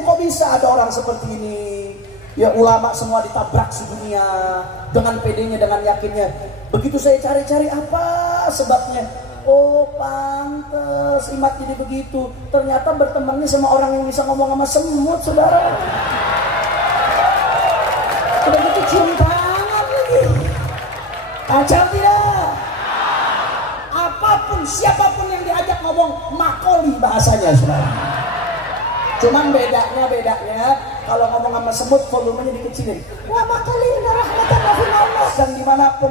bingung kok bisa ada orang seperti ini. Ya ulama semua ditabrak sedunia dengan pedenya, dengan yakinnya. Begitu saya cari-cari apa sebabnya, oh pantes Imat jadi begitu. Ternyata bertemannya sama orang yang bisa ngomong sama semut, saudara. Udah gitu cium tangan lagi. Kacau tidak? Apapun, siapapun yang diajak ngomong makoli bahasanya, saudara. Cuman bedanya kalau ngomong sama semut volumenya dikecilin. Wa makoli inna rahmatan Allah. Dan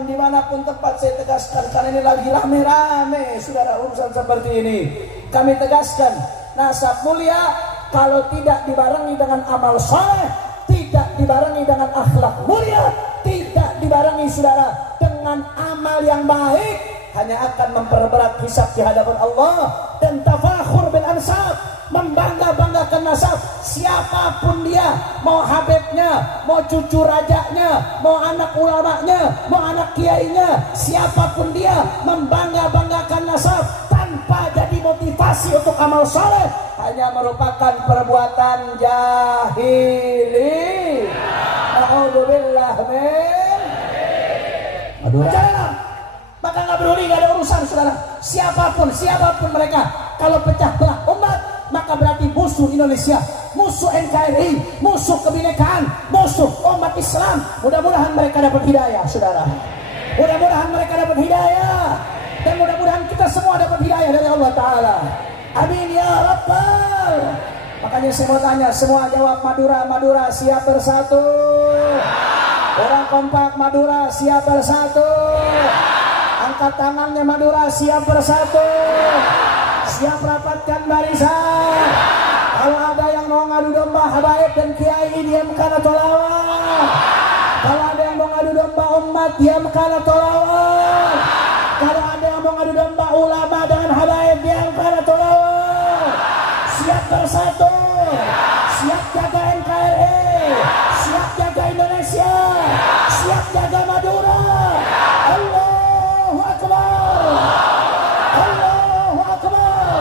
dimanapun tempat saya tegaskan, karena ini lagi rame-rame saudara urusan seperti ini. Kami tegaskan, nasab mulia kalau tidak dibarengi dengan amal soleh, tidak dibarengi dengan akhlak mulia, tidak dibarengi saudara dengan amal yang baik, hanya akan memperberat hisab di hadapan Allah. Dan tafakhur bil ansab, membangga-banggakan nasab. Siapapun dia, mau habibnya, mau cucu rajanya, mau anak ulamanya, mau anak kiainya, siapapun dia, membangga-banggakan nasab tanpa jadi motivasi untuk amal saleh, hanya merupakan perbuatan jahili. A'udzubillah min. Aduh. Maka nggak peduli, nggak ada urusan saudara. Siapapun mereka, kalau pecah belah umat, maka berarti musuh Indonesia, musuh NKRI, musuh kebinekaan, musuh umat Islam. Mudah-mudahan mereka dapat hidayah, saudara. Mudah-mudahan mereka dapat hidayah, dan mudah-mudahan kita semua dapat hidayah dari Allah Ta'ala. Amin ya Rabbal. Makanya saya mau tanya, semua jawab Madura siap bersatu. Orang kompak Madura siap bersatu. Angkat tangannya Madura siap bersatu. Siap rapatkan barisan. Kalau ada yang mau ngadu domba habaib dan kiai, diamkan atau lawan. Kalau ada yang mau ngadu domba umat, diamkan atau lawan. Kalau ada yang mau ngadu domba ulama dengan habaib, diamkan atau lawan. Siap bersatu. Siap jaga NKRI. Siap jaga Indonesia. Siap jaga Madura. Allahu Akbar. Allahu Akbar.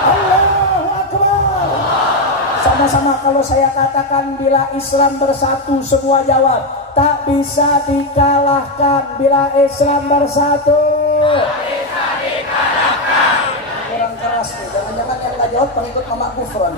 Allahu Akbar. Sama-sama kalau saya katakan bila Islam bersatu, semua jawab. Tak bisa dikalahkan bila Islam bersatu. Tak bisa dikalahkan. Kurang keras nih, jangan-jangan yang nggak jawab pengikut Mama Gufron.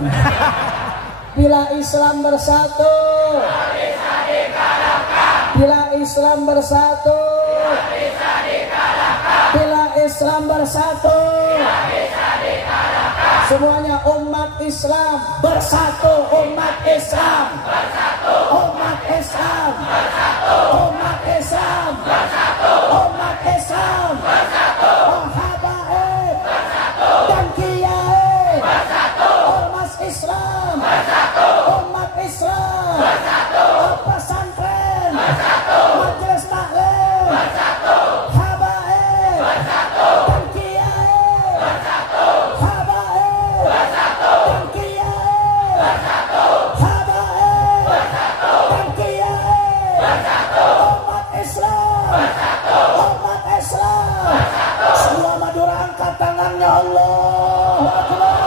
Bila Islam bersatu, tak bisa dikalahkan. Bila Islam bersatu, tak bisa dikalahkan. Bila Islam bersatu, tak bisa dikalahkan. Semuanya umat Islam bersatu, umat Islam bersatu, umat Islam bersatu, umat Islam bersatu, umat Islam bersatu, habaib bersatu, dan kiai bersatu, ormas Islam bersatu, umat Islam bersatu, pesantren bersatu, majelis taklim bersatu, habaib bersatu, dan kiai bersatu, habaib bersatu, dan kiai bersatu, habaib bersatu, dan kiai bersatu, umat Islam bersatu, umat Islam bersatu. Semua Madura angkat tangannya. Allahu Akbar.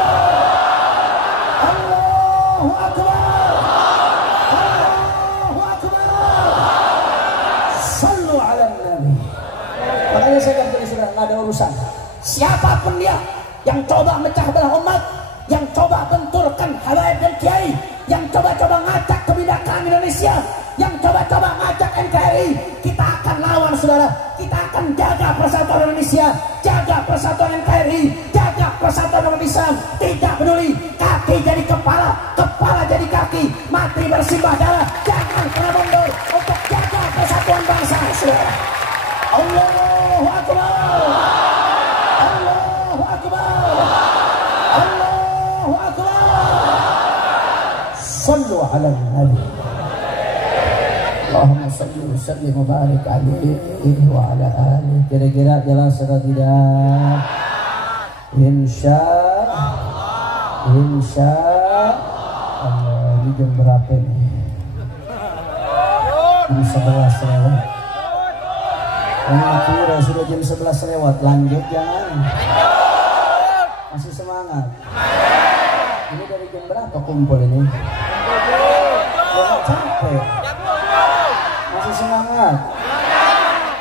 Allahu Akbar. Allahu Akbar. Sallu ala Nabi. Makanya saya katakan sudah nggak ada urusan. Siapapun dia yang coba mecah belah umat, yang coba benturkan habaib dan kiai, yang coba-coba ngacak kebinekaan Indonesia, yang coba-coba ngacak NKRI, kita akan lawan saudara. Kita akan jaga persatuan Indonesia, jaga persatuan NKRI, jaga persatuan umat Islam. Tidak peduli kaki jadi kepala, kepala jadi kaki, mati bersimbah darah, jangan pernah mundur untuk jaga persatuan bangsa, saudara. Allahu Akbar. Allahu Akbar. Allahu Akbar. Sallu ala Nabi. Allahumma salli wa sallim wa barik alaihi wa ala alihi. Kira-kira jelas atau tidak? Insya Allah. Ini jam berapa nih? Jam 11 lewat. Kira sudah jam 11 lewat. Lanjut jangan. Masih semangat. Ini dari jam berapa kumpul ini? Nggak capek? Masih semangat?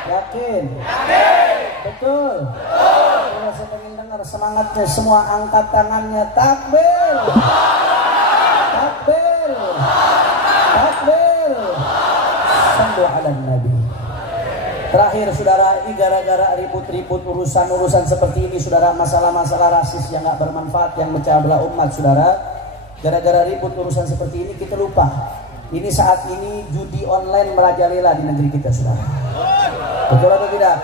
Yakin? Betul? Kalau saya pengen dengar semangatnya semua, angkat tangannya. Takbir! Takbir! Takbir! Sallu ala Nabi. Terakhir saudara, ini gara-gara ribut-ribut urusan-urusan seperti ini saudara, masalah-masalah rasis yang gak bermanfaat, yang memecah belah umat saudara, gara-gara ribut urusan seperti ini kita lupa, ini saat ini judi online merajalela di negeri kita saudara. Betul atau tidak?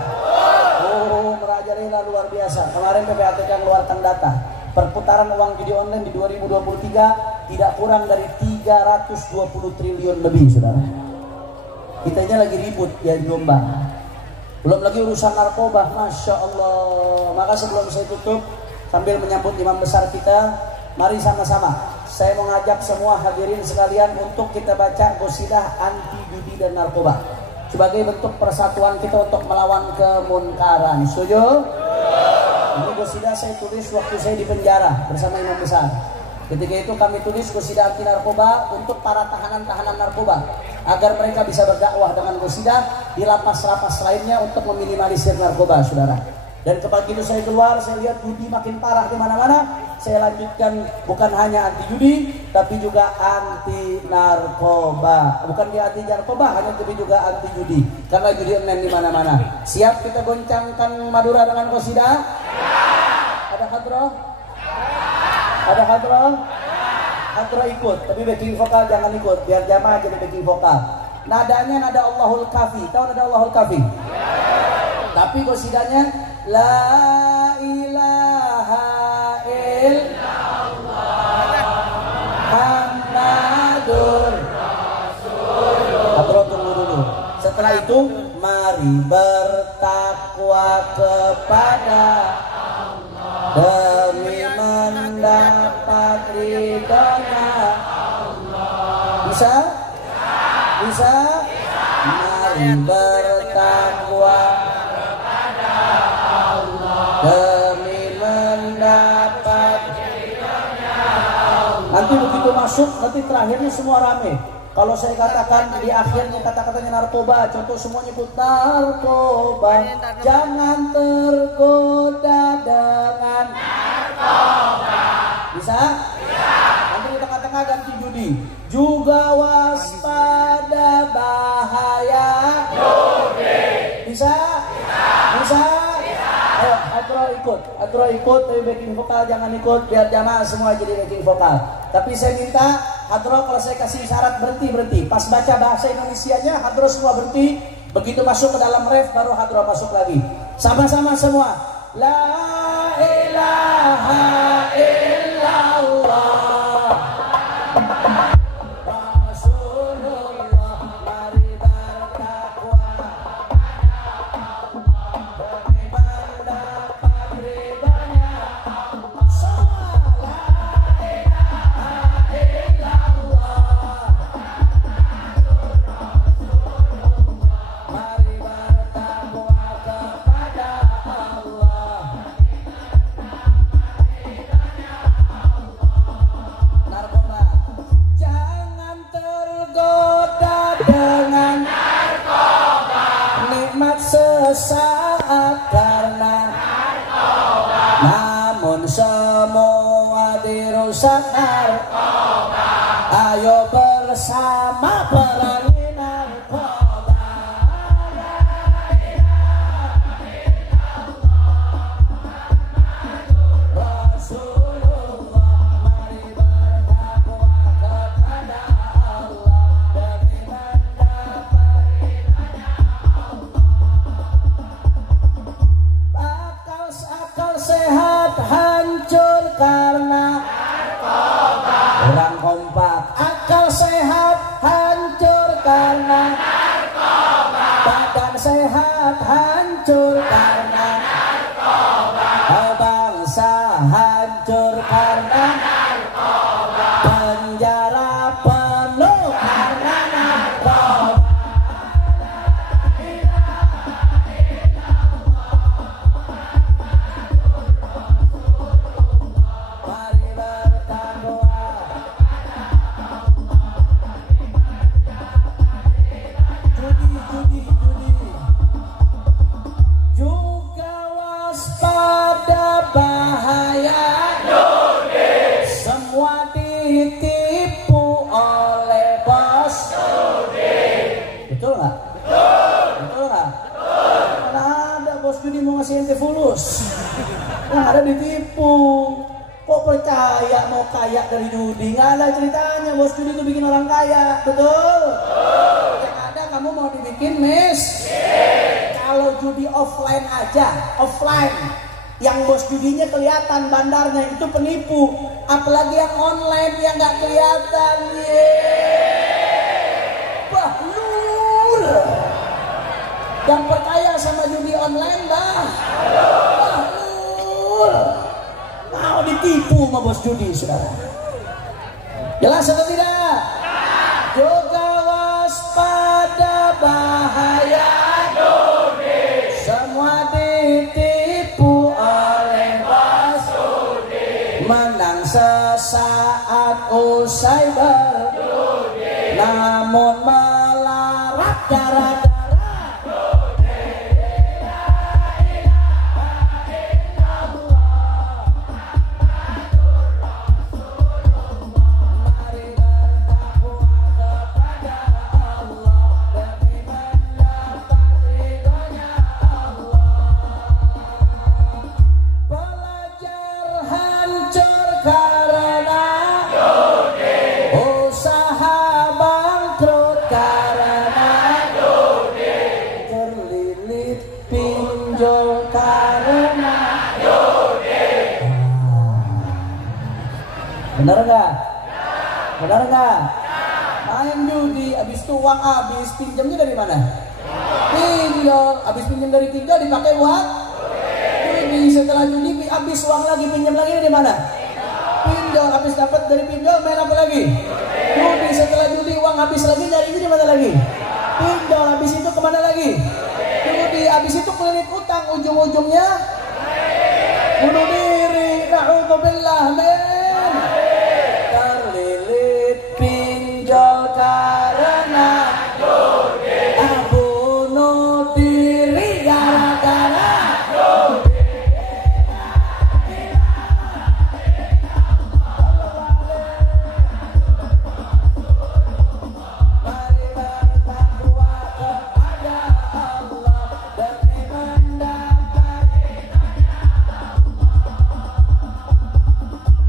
Oh, merajalela luar biasa. Kemarin PPATK mengeluarkan data perputaran uang judi online di 2023 tidak kurang dari 320 triliun lebih saudara. Kita ini lagi ribut ya Jombang. Belum lagi urusan narkoba, Masya Allah. Maka sebelum saya tutup, sambil menyambut imam besar kita, mari sama-sama saya mau ngajak semua hadirin sekalian untuk kita baca qasidah anti judi dan narkoba sebagai bentuk persatuan kita untuk melawan kemunkaran. Setuju? Ini qasidah saya tulis waktu saya di penjara bersama imam besar. Ketika itu kami tulis qasidah anti narkoba untuk para tahanan-tahanan narkoba agar mereka bisa berdakwah dengan qasidah di lapas-lapas lainnya untuk meminimalisir narkoba, saudara. Dan begitu saya keluar, saya lihat judi makin parah di mana-mana. Saya lanjutkan bukan hanya anti judi, tapi juga anti narkoba. Bukan dia anti narkoba, hanya tapi juga anti judi. Karena judi online di mana-mana. Siap kita goncangkan Madura dengan qasidah? Ada hadroh? Ada hadroh? Hadroh ikut, tapi backing vokal jangan ikut, biar jamaah jadi backing vokal. Nadanya nada Allahul Kafi, tahu nada Allahul Kafi? Tapi qasidahnya La ilaha illallah Muhammadur Rasulullah. Hadroh tunggu dulu. Setelah itu mari bertakwa kepada demi mendapat ridhonya Allah. Bisa? Bisa? Mari bertakwa kepada Allah demi mendapat ridhonya Allah. Nanti begitu masuk, nanti terakhirnya semua rame. Kalau saya katakan di akhirnya kata-katanya narkoba, contoh semua nyebut narkoba, jangan tergoda dengan narkoba. Bisa? Bisa. Nanti di tengah-tengah ganti judi. Juga waspada bahaya judi. Bisa? Bisa. Bisa? Bisa. Ayo, Adro ikut, tapi backing vokal jangan ikut, biar jamaah semua jadi backing vokal. Tapi saya minta Hadroh kalau saya kasih syarat berhenti. Pas baca bahasa Indonesianya, Hadroh semua berhenti. Begitu masuk ke dalam ref, baru Hadroh masuk lagi. Sama-sama semua. La ilaha illallah. Sesaat karena narkoba, namun semua dirusak narkoba. Ayo bersama perangi narkoba. Rasulullah, mari bertakwa kepada Allah demi mendapat ridhonya Allah. Akal sehat hancur karena narkoba. Orang kompak. Akal sehat hancur karena narkoba. Badan sehat hancur karena narkoba. Bangsa hancur karena narkoba. Penjara penuh karena narkoba. Mari bertakwa kaya dari judi? Nggak ada ceritanya, bos judi itu bikin orang kaya, betul? Yang ada kamu mau dibikin kalau judi offline aja, offline, yang bos judinya kelihatan bandarnya itu penipu, apalagi yang online yang nggak kelihatan. Bahlul. Yang percaya sama judi online bahlul. Mau ditipu sama bos judi, saudara. Jelas atau tidak? Juga waspada bahaya judi. Semua ditipu oleh bos judi. Menang sesaat usai berjudi, namun melarat gara-gara benar nggak? Benar nggak? Main judi, habis itu uang habis, pinjamnya dari mana? Pinjol, habis pinjam dari pinjol dipakai buat judi. Setelah judi habis uang lagi, pinjam lagi dari mana? Pinjol, habis dapat dari pinjol main apa lagi? Judi. Setelah judi uang habis lagi, nyarinya di mana lagi? Pinjol, habis itu kemana lagi? Judi, habis itu kelilit utang, ujung-ujungnya bunuh diri. Na'udzubillah min. Terlilit pinjol karena judi, bunuh diri gara-gara judi. Mari bertakwa kepada Allah demi mendapat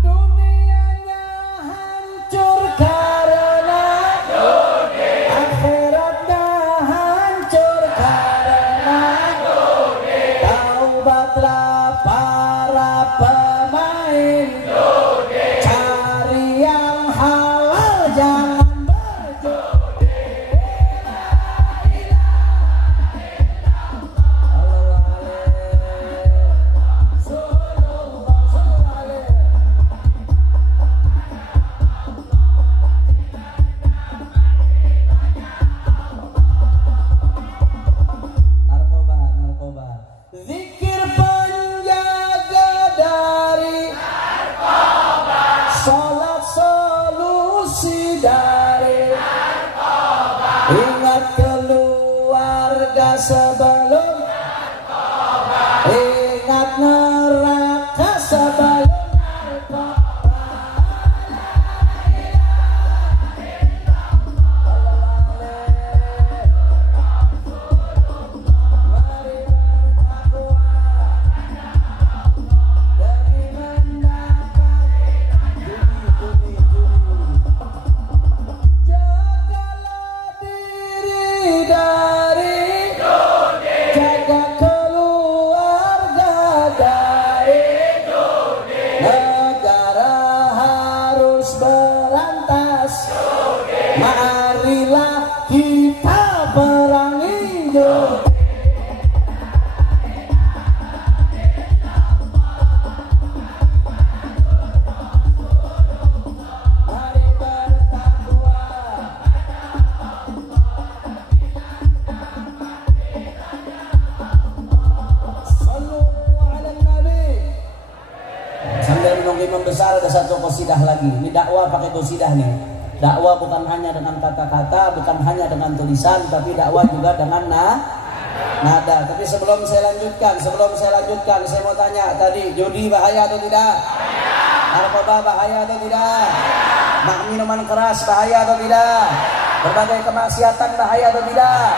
dunianya hancur karena judi, akhiratnya hancur karena judi. Taubatlah para pemain judi, cari yang halal jangan berjudi. Narkoba. Zikir penjaga dari narkoba, sholat solusi dari narkoba. Ingat keluarga sebelum narkoba, ingat neraka sebelum narkoba. Mari bertakwa demi mendapat judi. Jagalah diri dari judi, jaga keluarga dari judi. Negara harus berantas judi, marilah kita perangi judi. Mari bertakwa. Sallu ala Nabi. Sambil menunggu imam besar ada satu qasidah lagi. Ini dakwah pakai qasidah nih. Dakwah bukan hanya dengan kata-kata, bukan hanya dengan tulisan, tapi dakwah juga dengan nada. Tapi sebelum saya lanjutkan, saya mau tanya tadi, judi bahaya atau tidak? Narkoba bahaya atau tidak? Minuman keras bahaya atau tidak? Berbagai kemaksiatan bahaya atau tidak?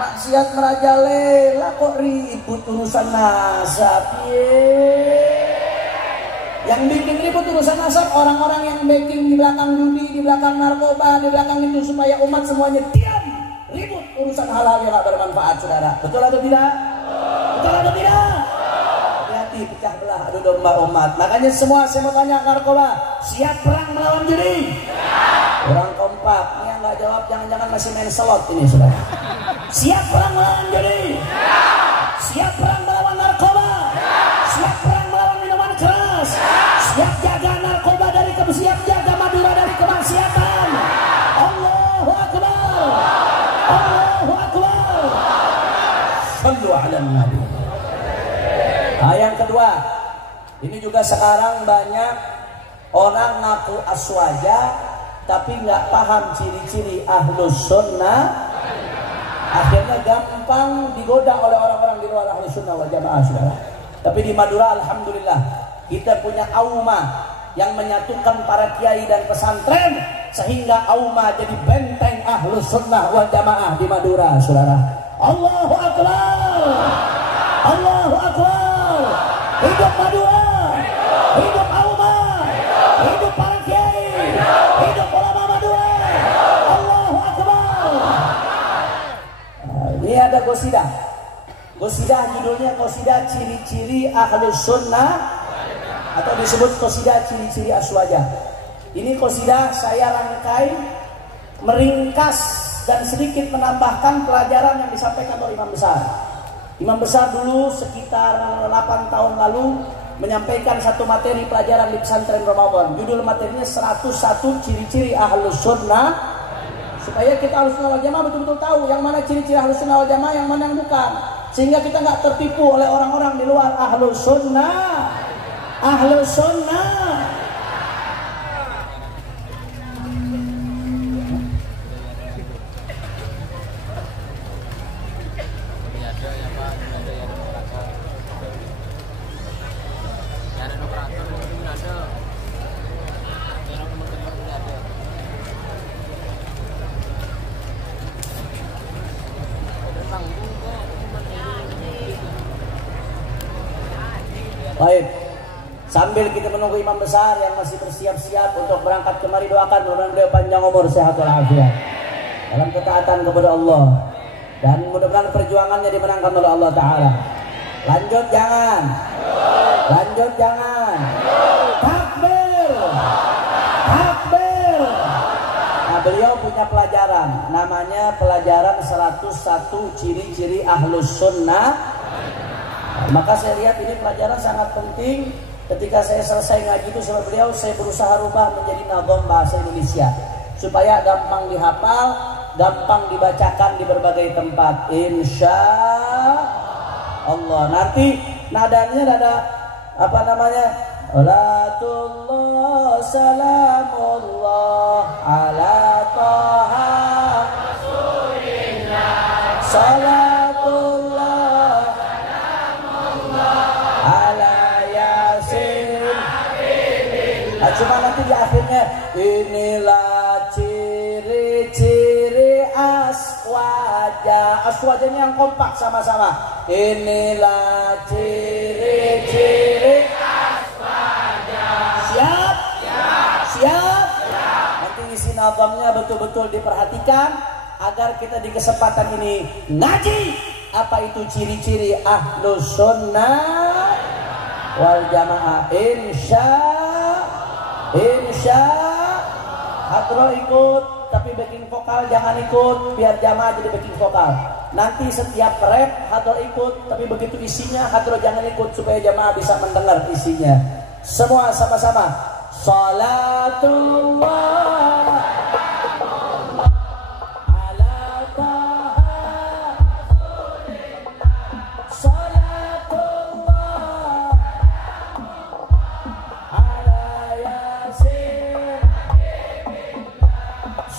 Maksiat merajalela kok ribut urusan nasab. Yang bikin ribut urusan nasab orang-orang yang backing di belakang judi, di belakang narkoba, di belakang itu supaya umat semuanya diam. Ribut urusan halal yang gak bermanfaat, saudara. Betul atau tidak? Betul atau tidak? Hati-hati pecah belah adu domba umat. Makanya semua saya mau tanya narkoba, siap perang melawan judi? Orang kompak. Ini yang gak jawab jangan-jangan masih main slot ini, saudara. Siap perang melawan judi? Siap perang melawan narkoba? Siap perang melawan minuman keras? Siap jaga narkoba dari siap jaga Madura dari kemaksiatan? Allahu Akbar. Allahu Akbar. Sallu ala Nabi. Yang kedua, ini juga sekarang banyak orang ngaku aswaja tapi nggak paham ciri-ciri ahlus sunnah. Akhirnya gampang digoda oleh orang-orang di luar ahlus sunnah wal jamaah, saudara. Tapi di Madura alhamdulillah kita punya auma yang menyatukan para kiai dan pesantren sehingga auma jadi benteng ahlus sunnah wal jamaah di Madura, saudara. Allahu Akbar. Allahu Akbar. Hidup Madura. Hidup auma. Hidup para kiai. Hidup ulama Madura. Allahu Akbar. Ini ada qasidah. Qasidah judulnya qasidah ciri-ciri ahlus sunnah atau disebut qasidah ciri-ciri aswaja. Ini qasidah saya rangkai meringkas dan sedikit menambahkan pelajaran yang disampaikan oleh Imam Besar. Imam Besar dulu sekitar 8 tahun lalu menyampaikan satu materi pelajaran di pesantren Ramadan. Judul materinya 101 ciri-ciri ahlus sunnah, supaya kita ahlus sunnah wal jamaah betul-betul tahu yang mana ciri-ciri ahlus sunnah wal jamaah, yang mana yang bukan, sehingga kita nggak tertipu oleh orang-orang di luar ahlus sunnah. Ahlus sunnah. Baik, sambil kita menunggu Imam Besar yang masih bersiap-siap untuk berangkat kemari, doakan mudah-mudahan beliau panjang umur, sehat walafiat dalam ketaatan kepada Allah, dan mudah-mudahan perjuangannya dimenangkan oleh Allah Ta'ala. Lanjut jangan, lanjut jangan. Takbir, takbir. Nah, beliau punya pelajaran, namanya pelajaran 101 ciri-ciri ahlus sunnah. Maka saya lihat ini pelajaran sangat penting. Ketika saya selesai ngaji itu sama beliau, saya berusaha rubah menjadi nazam bahasa Indonesia supaya gampang dihafal, gampang dibacakan di berbagai tempat. Insya Allah. Nanti nadanya ada apa namanya? Salatullah salamullah ala taha rasulillah. Salatullah cuma nanti di akhirnya inilah ciri-ciri aswaja. Aswajanya yang kompak sama-sama. Inilah ciri-ciri aswaja. Siap? Siap. Siap? Nanti isi nazamnya betul-betul diperhatikan agar kita di kesempatan ini ngaji apa itu ciri-ciri ahlus sunnah wal jamaah. Insya Hadro ikut, tapi backing vokal jangan ikut, biar jamaah jadi backing vokal. Nanti setiap rap Hadro ikut, tapi begitu isinya Hadro jangan ikut, supaya jamaah bisa mendengar isinya. Semua sama-sama. Salatullah ala taha salatullah ala yasin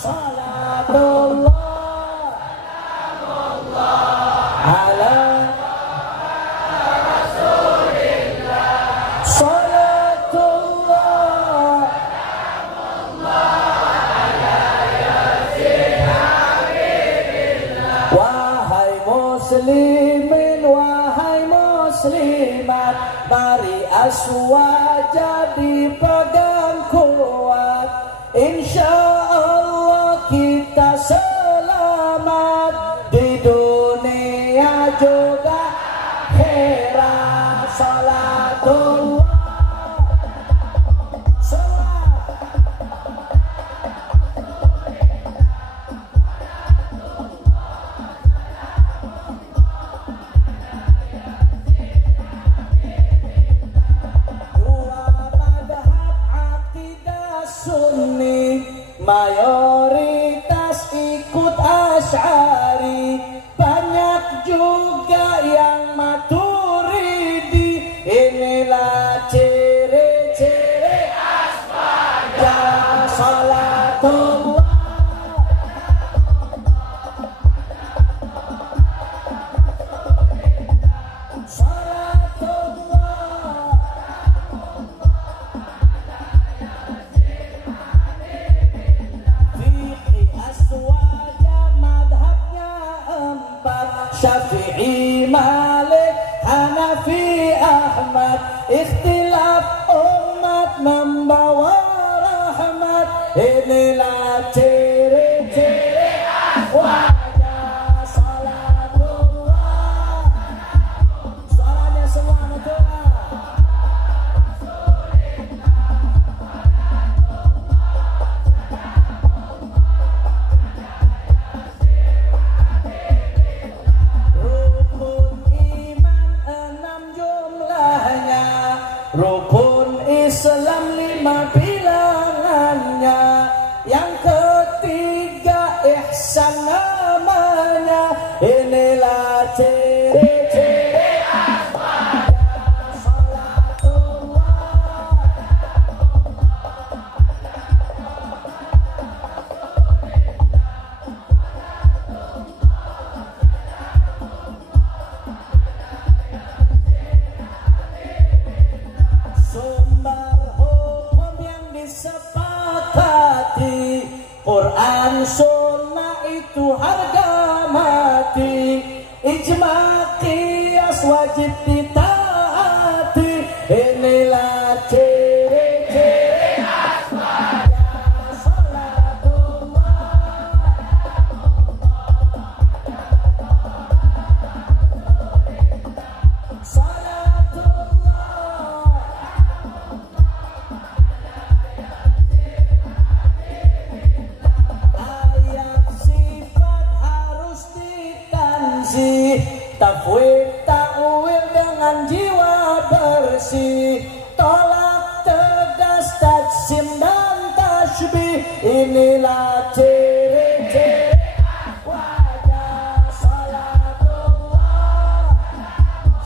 salatullah ala rasulillah salatullah wahai muslimin wahai muslimat muslimat, mari aswaja dipegang kuat, insya Allah kita selamat di dunia juga akhirat. Salatullah Sunni, mayoritas ikut Asy'ari, banyak juga yang Maturidi. Inilah ciri-ciri aswaja. Salatullah Syafi'i, Malik, Hanafi, Ahmad, ikhtilaf umat membawa rahmat. Inilah ciri-ciri wajah. Salatullah suaranya semua betul. Rukun Islam 5 bilangannya, yang ketiga ihsan namanya. Inilah ciri-ciri aswaja. Salatullah sumber hukum yang disepakati, Quran Sunnah itu harga mati, ijma qiyas wajib ditaati. Inilah ciri-ciri aswaja. Salatullah tafwid ta'wil dengan jiwa bersih, tolak tegas tajsim dan tasbih. Inilah ciri-ciri wajah. Salatullah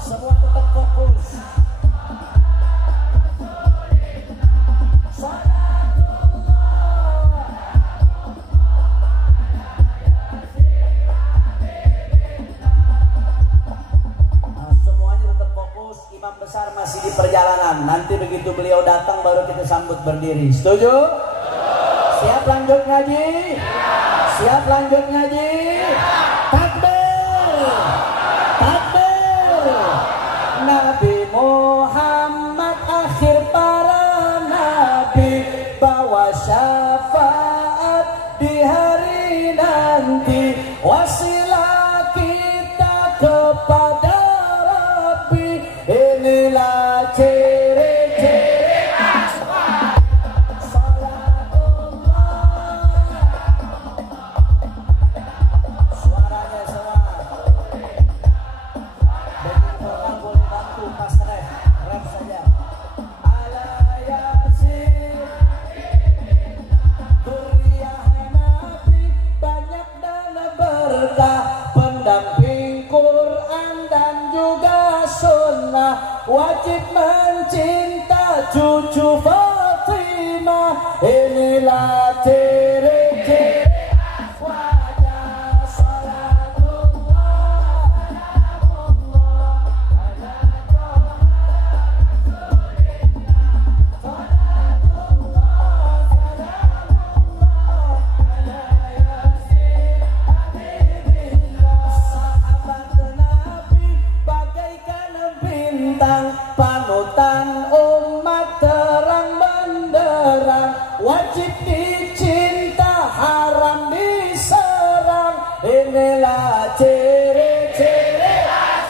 semua tetap fokus. Imam besar masih di perjalanan, nanti begitu beliau datang baru kita sambut berdiri. Setuju? Siap lanjut ngaji? Siap lanjut ngaji? Takbir! Takbir! Nabi Muhammad akhir para nabi, bawa syafaat di hari nanti, wasilah kita kepada inilah ciri-ciri aswaja. Salatullah suaranya semua. Backing vokal boleh bantu pas rap saja. Ala yasin Duriyah Nabi, banyak dan berkah, pendamping Quran dan juga sunnah, wajib mencinta cucu Fatimah. Inilah ciri-ciri wajah. Salatullah sahabat Nabi bagaikan inilah ciri-ciri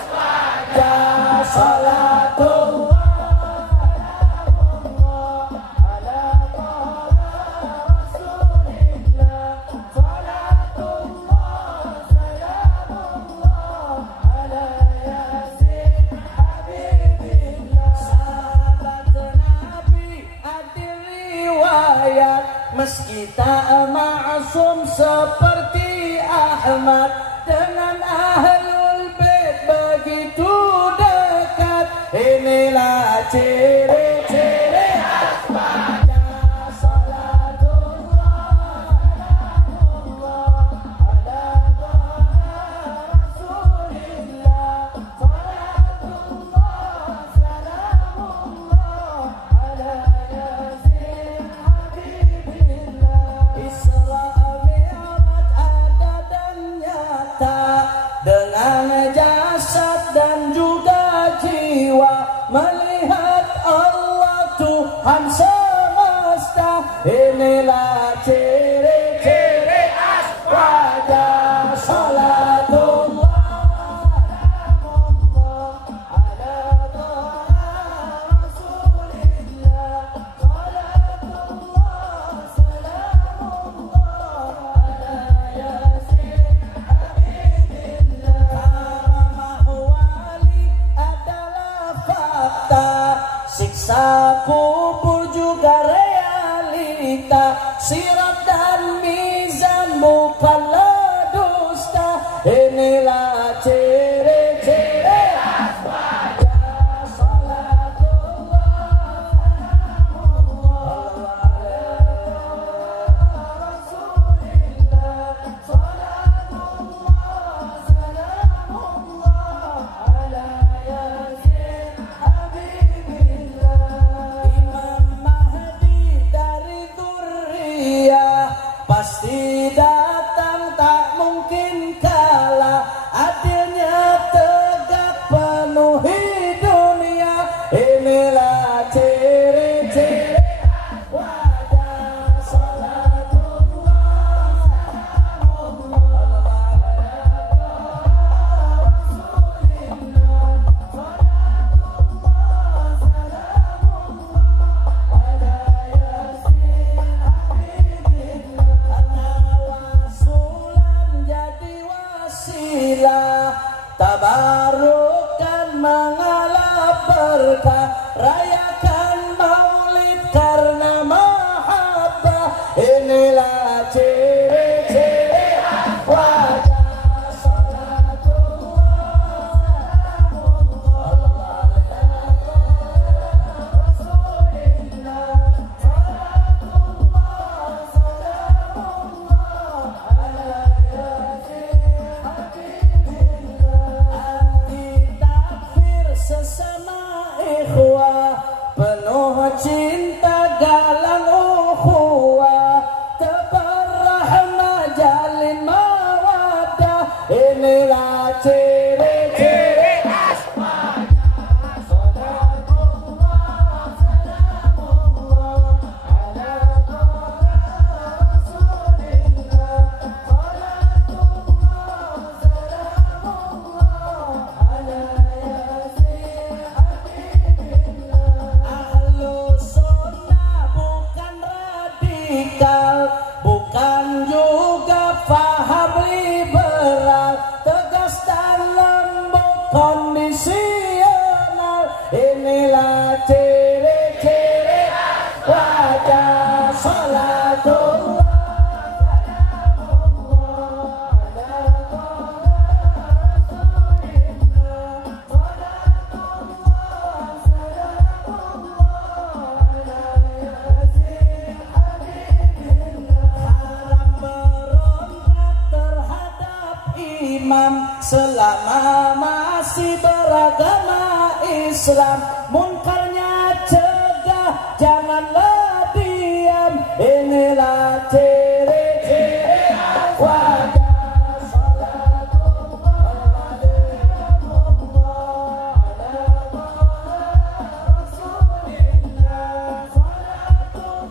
wajah salatullah. Meski tak ma'asum seperti Ahmad, dengan ahlul bait begitu dekat. Inilah ciri-ciri wajah salatullah. Ala Rasulillah, salatullah, salamullah ala yasin Isra Mi'raj ada dan nyata, dengan jasad dan juga jiwa, melihat Allah Tuhan semesta. Inilah ciri-ciri wajah salatullah. Ala Rasulillah, salatullah, salamullah ala yasin habibillah. Karamah wali adalah fakta, siksa kubur juga realita, sirat dan mizan bukanlah dusta. Inilah ciri-ciri wajah salatullah. Rasulillah, salatullah, salamullah ala yasin habibillah. Imam Mahdi dari Dzurriyyah pasti datang, tak mungkin kalah. Adilnya tegak penuhi dunia. Inilah ciri-ciri wajah salatullah. Tawasulan jadi wasilah, tabarukan mengalah berkah, rayakan maulid karena mahabbah. Inilah ciri-ciri wajah salatullah. Rasulillah, salatullah, salamullah ala yasin habibillah. Anti takfir sesama ikhwah, penuh cinta galang ukhuwah, tebar rahmah jalin mawaddah. Inilah ciri-ciri wajah salatullah, salamullah ala Rasulillah, salatullah, salamullah ala yasin habibillah. Ahlus sunnah bukan radikal, bukan juga faham liberal, tegas dan lembut kondisional. Inilah ciri-ciri wajah salatullah. Haram berontak terhadap imam selama masih beragama Islam. Munkarnya cegah, janganlah diam. Inilah ciri-ciri wajah salatullah. Rasulillah, salatullah,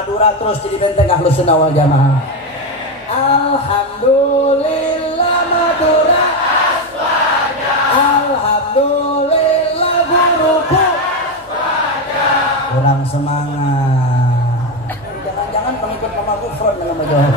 Madura terus jadi benteng Ahlus Sunnah wal Jamaah. Alhamdulillah Madura aswaja. Alhamdulillah guruku aswaja. Kurang semangat. Jangan-jangan pengikut Mama Gufron nama jawab.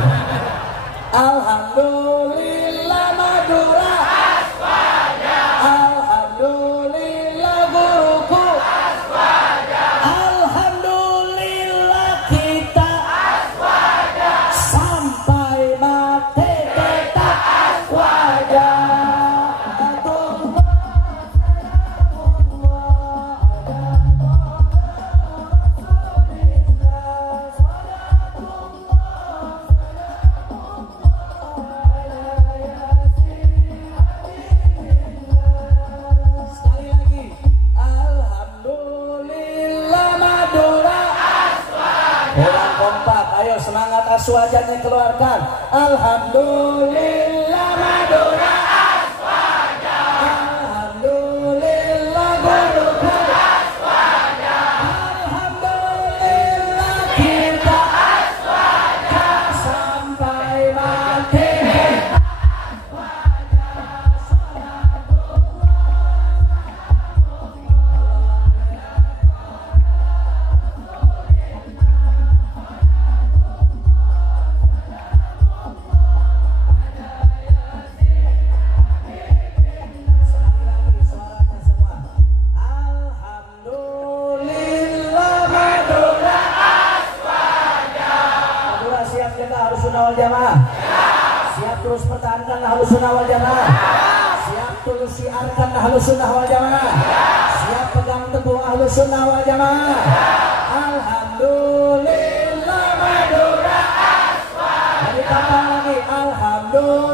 Alhamdulillah Madura aswaja. Alhamdulillah guruku aswaja. Alhamdulillah kita aswaja. Sampai mati tetap aswaja. Ayo semangat aswajanya keluarkan. Alhamdulillah Madura aswaja. Alhamdulillah guruku aswaja. Alhamdulillah kita aswaja. Sampai mati wal Jamaah. Siap terus pertahankan Ahlus Sunnah wal Jamaah. Siap terus siarkan Ahlus Sunnah wal Jamaah. Siap pegang teguh Ahlus Sunnah wal Jamaah. Alhamdulillah Madura aswaja. Jadi tambah lagi alhamdulillah.